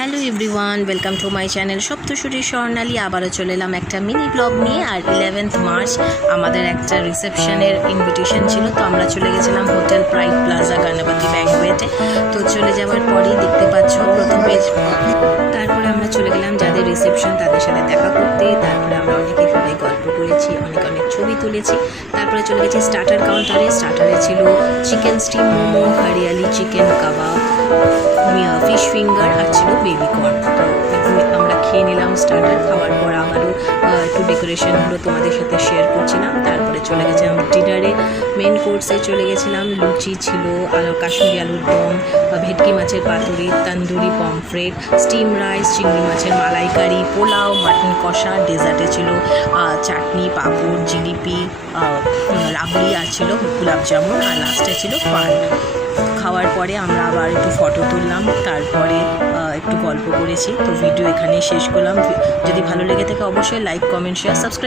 Hello everyone, welcome to my channel Saptasuri Swarnali. আবারও চলে এলাম একটা মিনি ব্লগ নিয়ে। আর 11th মার্চ আমাদের একটা রিসেপশনের ইনভিটেশন ছিল, তো আমরা চলে গেছিলাম হোটেল প্রাইড প্লাজা গণপতি ব্যাঙ্কোয়েটে। তো চলে যাওয়ার পরেই দেখতে পাচ্ছ প্রথমে, তারপরে আমরা চলে গেলাম যাদের রিসেপশন তাদের সাথে দেখা করতে। তারপরে আমরা অনেকে সবাই গল্প করেছি, অনেক ছবি তুলেছি। তারপরে চলে গেছি স্টার্টার কাউন্টারে। স্টার্টারে ছিল chicken steam momo, hariyali chicken kebab, fish finger আর ছিল বেবি কর্ন। তো আমরা খেয়ে নিলাম স্টার্টার। খাওয়ার পর আবারও একটু ডেকোরেশনগুলো তোমাদের সাথে শেয়ার করছিলাম। তারপরে চলে গেছিলাম ডিনারে। মেন কোর্সে চলে গেছিলাম, লুচি ছিল, কাশ্মীরি আলুর দম, ভেটকি মাছের পাতুরি, তন্দুরি পমফ্রেট, স্টিম রাইস, চিংড়ি মাছের মালাইকারি, পোলাও, মাটন কষা। ডেজার্টে ছিল চাটনি, পাঁপড়, জিলিপি, রাবড়ি আর ছিল গোলাপ জামুন, আর লাস্টে ছিল পান। খাওয়ার পরে আমরা আবার একটু ফটো তুললাম, তারপরে একটু গল্প করেছি। তো ভিডিও এখানেই শেষ করলাম। যদি ভালো লেগে থাকে অবশ্যই লাইক, কমেন্ট, শেয়ার, সাবস্ক্রাইব।